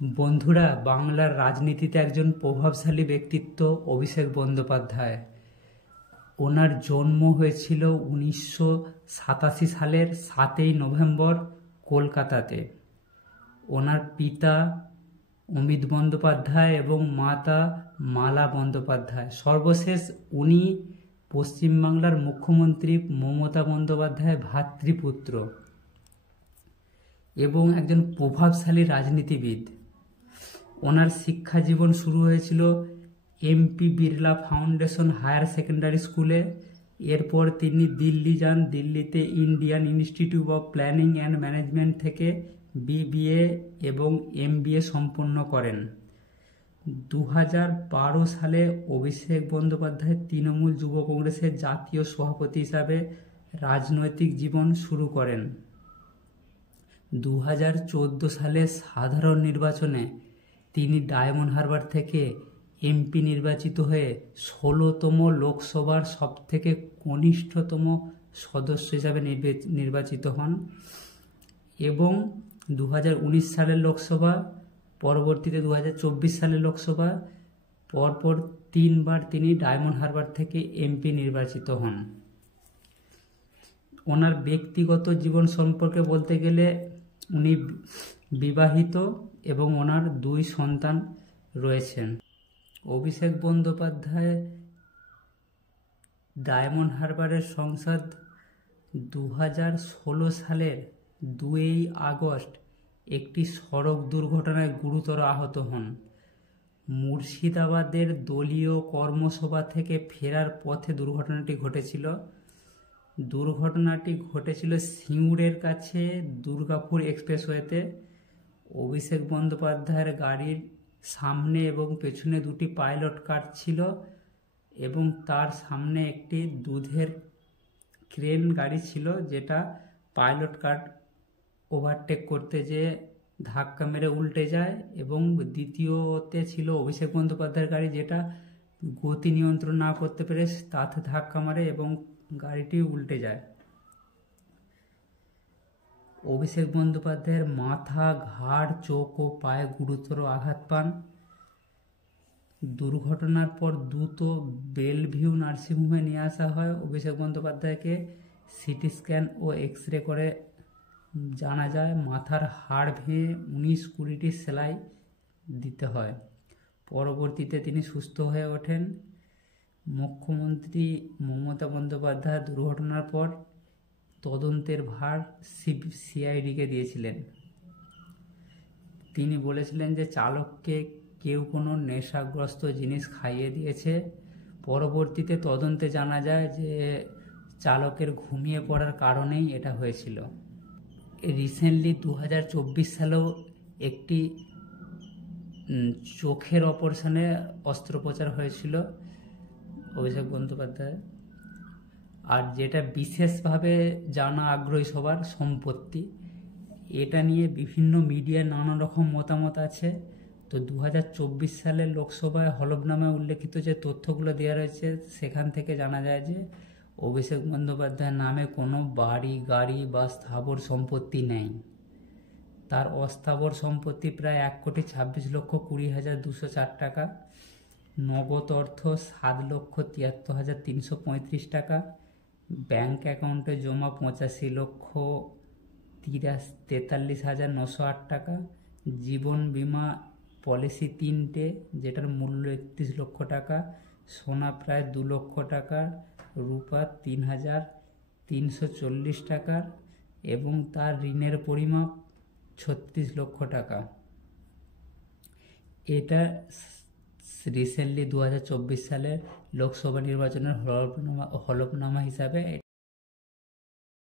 বন্ধুরা, বাংলার রাজনীতিতে একজন প্রভাবশালী ব্যক্তিত্ব অভিষেক বন্দ্যোপাধ্যায়। ওনার জন্ম হয়েছিল 1987 সালের 7ই নভেম্বর কলকাতাতে। ওনার পিতা অমিত বন্দ্যোপাধ্যায় এবং মাতা মালা বন্দ্যোপাধ্যায়। সর্বশেষ উনি পশ্চিমবাংলার মুখ্যমন্ত্রী মমতা বন্দ্যোপাধ্যায়ের ভ্রাতৃপুত্র এবং একজন প্রভাবশালী রাজনীতিবিদ। ওনার শিক্ষা জীবন শুরু হয়েছিল MP Birla foundation higher secondary স্কুলে। এরপর তিনি দিল্লি যান। দিল্লিতে Indian Institute of Planning and Management থেকে বিবিএ এবং এমবিএ সম্পন্ন করেন। 2012 সালে অভিষেক বন্দ্যোপাধ্যায় তৃণমূল যুব কংগ্রেসের জাতীয় সভাপতি হিসাবে রাজনৈতিক জীবন শুরু করেন। 2014 সালে সাধারণ নির্বাচনে তিনি ডায়মন্ড হারবার থেকে এমপি নির্বাচিত হয়ে 16তম লোকসভার সবথেকে কনিষ্ঠতম সদস্য হিসাবে নির্বাচিত হন এবং 2019 সালের লোকসভা, পরবর্তীতে 2024 সালের লোকসভা, পরপর 3বার তিনি ডায়মন্ড হারবার থেকে এমপি নির্বাচিত হন। ওনার ব্যক্তিগত জীবন সম্পর্কে বলতে গেলে উনি বিবাহিত এবং ওনার 2 সন্তান রয়েছেন। অভিষেক বন্দ্যোপাধ্যায় ডায়মন্ড হারবারের সংসদ 2016 সালের 2 আগস্ট একটি সড়ক দুর্ঘটনায় গুরুতর আহত হন। মুর্শিদাবাদের দলীয় কর্মসভা থেকে ফেরার পথে দুর্ঘটনাটি ঘটেছিল সিঙ্গুরের কাছে দুর্গাপুর এক্সপ্রেসওয়েতে। অভিষেক বন্দ্যোপাধ্যায়ের গাড়ির সামনে এবং পেছনে 2টি পাইলট কার ছিল এবং তার সামনে একটি দুধের ক্রেন গাড়ি ছিল, যেটা পাইলট কার ওভারটেক করতে যেয়ে ধাক্কা মেরে উল্টে যায়। এবং দ্বিতীয়তে ছিল অভিষেক বন্দ্যোপাধ্যায়ের গাড়ি, যেটা গতি নিয়ন্ত্রণ না করতে পেরে তাতে ধাক্কা মারে এবং গাড়িটি উল্টে যায়। অভিষেক বন্দ্যোপাধ্যায়ের মাথা, ঘাড়, চোখ ও পায়ে গুরুতর আঘাত পান। দুর্ঘটনার পর দ্রুত বেলভিউ নার্সিংহোমে নিয়ে আসা হয়। অভিষেক বন্দ্যোপাধ্যায়কে সিটি স্ক্যান ও এক্স-রে করে জানা যায় মাথার হাড় ভেঙে 19-20টি সেলাই দিতে হয়। পরবর্তীতে তিনি সুস্থ হয়ে ওঠেন। মুখ্যমন্ত্রী মমতা বন্দ্যোপাধ্যায় দুর্ঘটনার পর তদন্তের ভার সিআইডিকে দিয়েছিলেন। তিনি বলেছিলেন যে চালককে কেউ কোনো নেশাগ্রস্ত জিনিস খাইয়ে দিয়েছে। পরবর্তীতে তদন্তে জানা যায় যে চালকের ঘুমিয়ে পড়ার কারণেই এটা হয়েছিল। রিসেন্টলি 2024 সালেও একটি চোখের অপারেশনে অস্ত্রোপচার হয়েছিল অভিষেক বন্দ্যোপাধ্যায়। আর যেটা বিশেষভাবে জানা আগ্রহী সবার, সম্পত্তি, এটা নিয়ে বিভিন্ন মিডিয়ায় নানা রকম মতামত আছে। তো 2024 সালের লোকসভায় হলফনামায় উল্লেখিত যে তথ্যগুলো দেওয়া রয়েছে, সেখান থেকে জানা যায় যে অভিষেক বন্দ্যোপাধ্যায়ের নামে কোনো বাড়ি, গাড়ি বা স্থাবর সম্পত্তি নেই। তার অস্থাবর সম্পত্তি প্রায় 1,26,20,204 টাকা, নগদ অর্থ 7,73,335 টাকা, ব্যাংক অ্যাকাউন্টে জমা 85,43,908 টাকা, জীবন বিমা পলিসি 3টে যেটার মূল্য 31 লক্ষ টাকা, সোনা প্রায় 2 লক্ষ টাকা, রূপা 3,340 টাকা এবং তার ঋণের পরিমাপ 36 লক্ষ টাকা। এটা রিসেন্টলি 2024 সালের লোকসভা নির্বাচনের হলফনামা হিসাবে